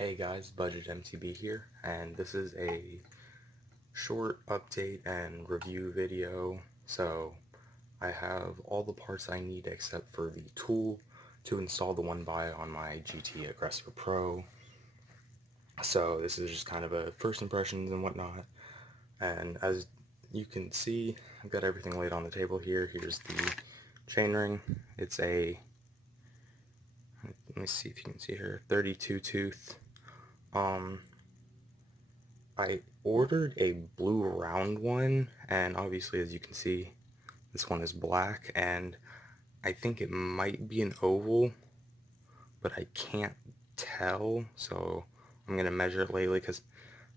Hey guys, Budget MTB here, and this is a short update and review video. So I have all the parts I need except for the tool to install the 1x on my GT Aggressor Pro. So this is just kind of a first impressions and whatnot. And as you can see, I've got everything laid on the table here. Here's the chainring. It's a, let me see if you can see here, 32 tooth. I ordered a blue round one, and obviously as you can see, this one is black, and I think it might be an oval, but I can't tell, so I'm going to measure it lately, because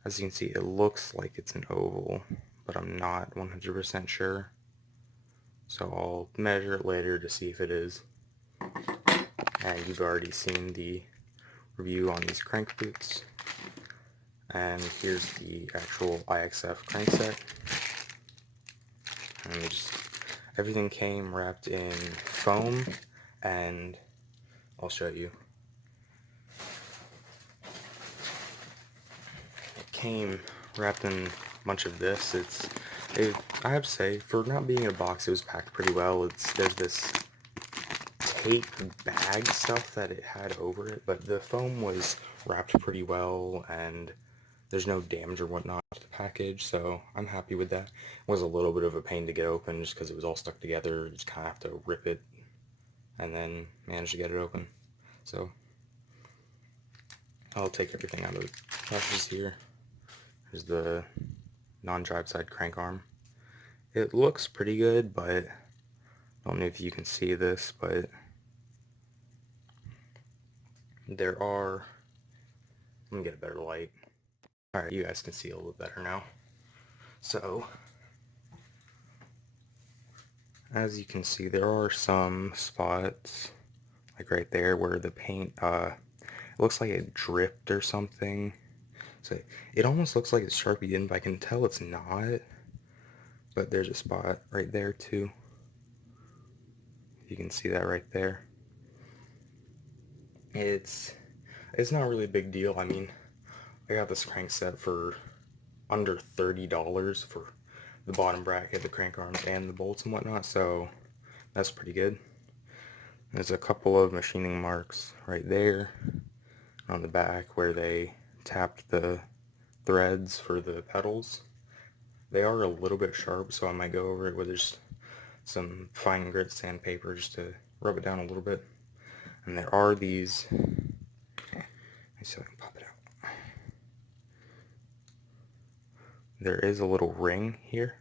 as you can see, it looks like it's an oval, but I'm not 100% sure, so I'll measure it later to see if it is. And you've already seen the review on these crank boots. And here's the actual IXF crankset. And everything came wrapped in foam, and I'll show you. It came wrapped in a bunch of this. I have to say, for not being in a box, it was packed pretty well. There's this tape bag stuff that it had over it, but the foam was wrapped pretty well, and there's no damage or whatnot to the package, so I'm happy with that. It was a little bit of a pain to get open just because it was all stuck together. You just kind of have to rip it and then manage to get it open. So I'll take everything out of the packages here. Here's the non-drive side crank arm. It looks pretty good, but I don't know if you can see this, but there are, let me get a better light. Alright, you guys can see a little better now. So, as you can see, there are some spots, like right there, where the paint, it looks like it dripped or something. So, it almost looks like it's Sharpied in, but I can tell it's not. But there's a spot right there, too. You can see that right there. It's not really a big deal. I mean, I got this crank set for under $30 for the bottom bracket, the crank arms, and the bolts and whatnot, so that's pretty good. There's a couple of machining marks right there on the back where they tapped the threads for the pedals. They are a little bit sharp, so I might go over it with just some fine grit sandpaper just to rub it down a little bit. And there are these, let me see if I can pop it out. There is a little ring here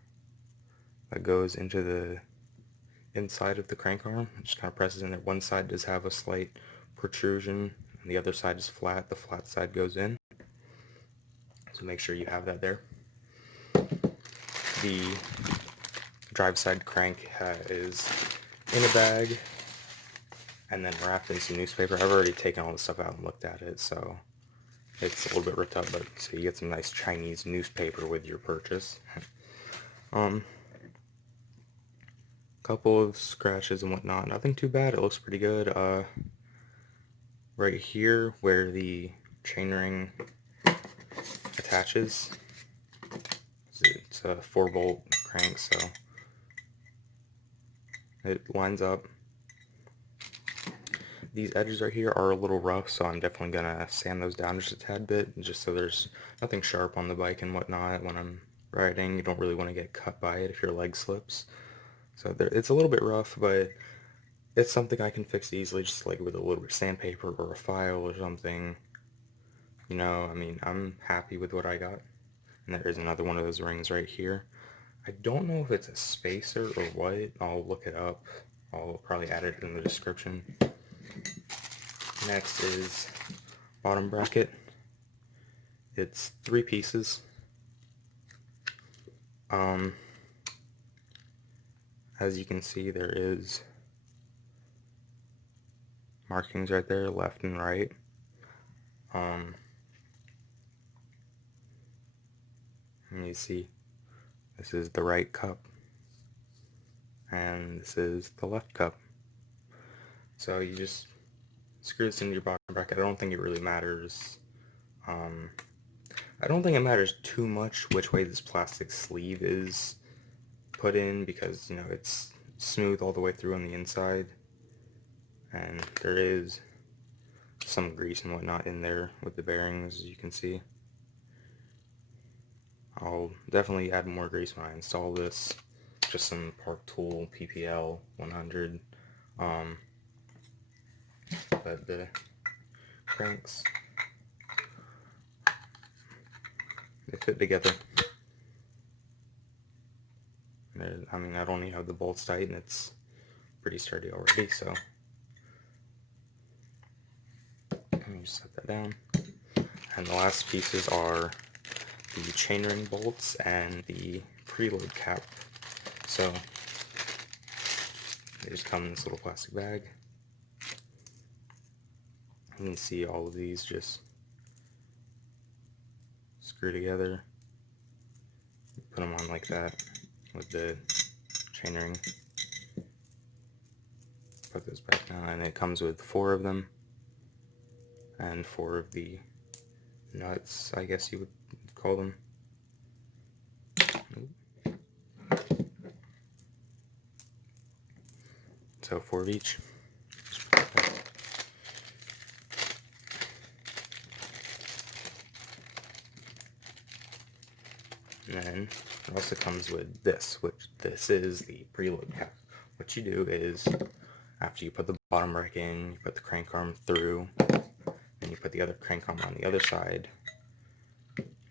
that goes into the inside of the crank arm. It just kind of presses in there. One side does have a slight protrusion, and the other side is flat. The flat side goes in, so make sure you have that there. The drive side crank is in a bag and then wrapped in some newspaper. I've already taken all the stuff out and looked at it, so it's a little bit ripped up, but so you get some nice Chinese newspaper with your purchase. Couple of scratches and whatnot, nothing too bad. It looks pretty good. Right here where the chainring attaches, it's a 4-bolt crank, so it lines up. These edges right here are a little rough, so I'm definitely gonna sand those down just a tad bit, just so there's nothing sharp on the bike and whatnot. When I'm riding, you don't really want to get cut by it if your leg slips. So it's a little bit rough, but it's something I can fix easily, just like with a little bit of sandpaper or a file or something. You know, I mean, I'm happy with what I got. And there is another one of those rings right here. I don't know if it's a spacer or what. I'll look it up. I'll probably add it in the description. Next is bottom bracket. It's 3 pieces. As you can see, there is markings right there, left and right. And you see, this is the right cup, and this is the left cup. So you just screw this into your bottom bracket. I don't think it really matters I don't think it matters too much which way this plastic sleeve is put in, because, you know, it's smooth all the way through on the inside, and there is some grease and whatnot in there with the bearings, as you can see. I'll definitely add more grease when I install this. Just some Park Tool pt.1. But the cranks, they fit together. I mean, I don't even have the bolts tight, and it's pretty sturdy already, so let me just set that down. And the last pieces are the chainring bolts and the preload cap. So they just come in this little plastic bag. You can see all of these just screw together. Put them on like that with the chainring. Put those back down, and it comes with 4 of them and 4 of the nuts, I guess you would call them. So 4 of each. And then it also comes with this, which this is the preload cap. What you do is, after you put the bottom rack in, you put the crank arm through, and you put the other crank arm on the other side.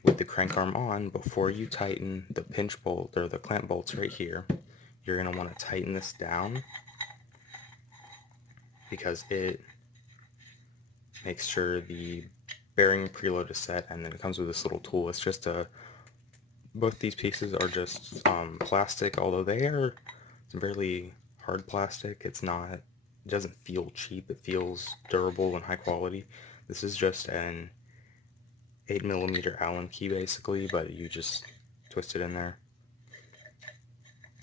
With the crank arm on, before you tighten the pinch bolt or the clamp bolts right here, you're going to want to tighten this down, because it makes sure the bearing preload is set. And then it comes with this little tool. It's just both these pieces are just plastic, although they are fairly hard plastic. It doesn't feel cheap. It feels durable and high quality. This is just an 8mm Allen key basically, but you just twist it in there,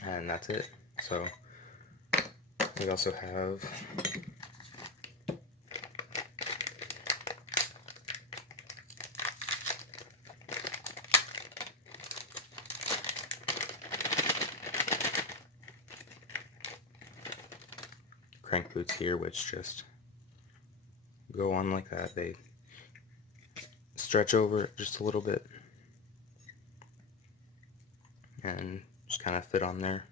and that's it. So we also have crank boots here, which just go on like that. They stretch over it just a little bit and just kind of fit on there.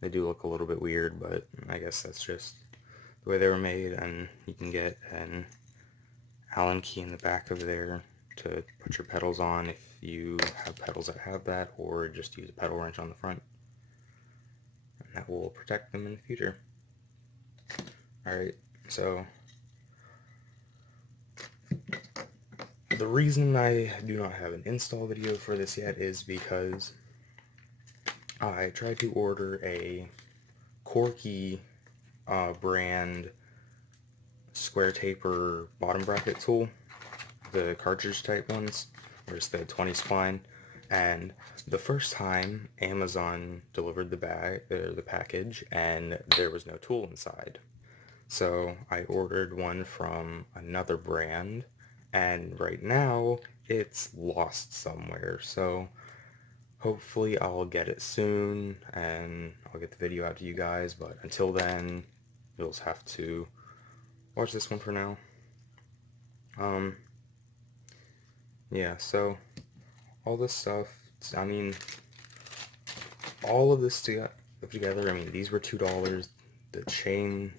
They do look a little bit weird, but I guess that's just the way they were made. And you can get an Allen key in the back of there to put your pedals on if you have pedals that have that, or just use a pedal wrench on the front, and that will protect them in the future. Alright, so the reason I do not have an install video for this yet is because I tried to order a Corky brand square taper bottom bracket tool, the cartridge type ones, or just the 20 spline, and the first time Amazon delivered the package, and there was no tool inside. So I ordered one from another brand, and right now it's lost somewhere. So hopefully I'll get it soon, and I'll get the video out to you guys, but until then, you'll just have to watch this one for now. Yeah, so all this stuff, I mean, all of this together, I mean, these were $2. The chainring,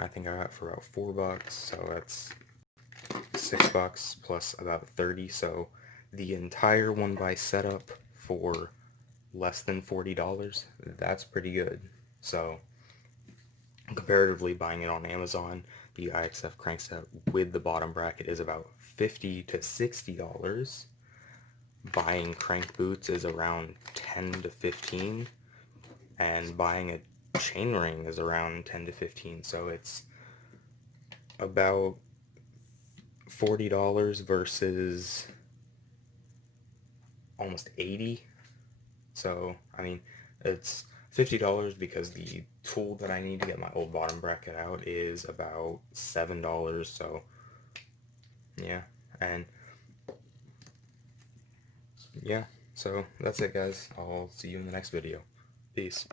I think I got for about $4, so that's $6 plus about 30, so the entire 1x setup for less than $40, that's pretty good. So comparatively, buying it on Amazon, the IXF crankset with the bottom bracket is about $50 to $60. Buying crank boots is around 10 to 15, and buying a chainring is around 10 to 15, so it's about $40 versus almost 80. So I mean, it's $50 because the tool that I need to get my old bottom bracket out is about $7, so yeah. And yeah, so that's it, guys. I'll see you in the next video. Peace.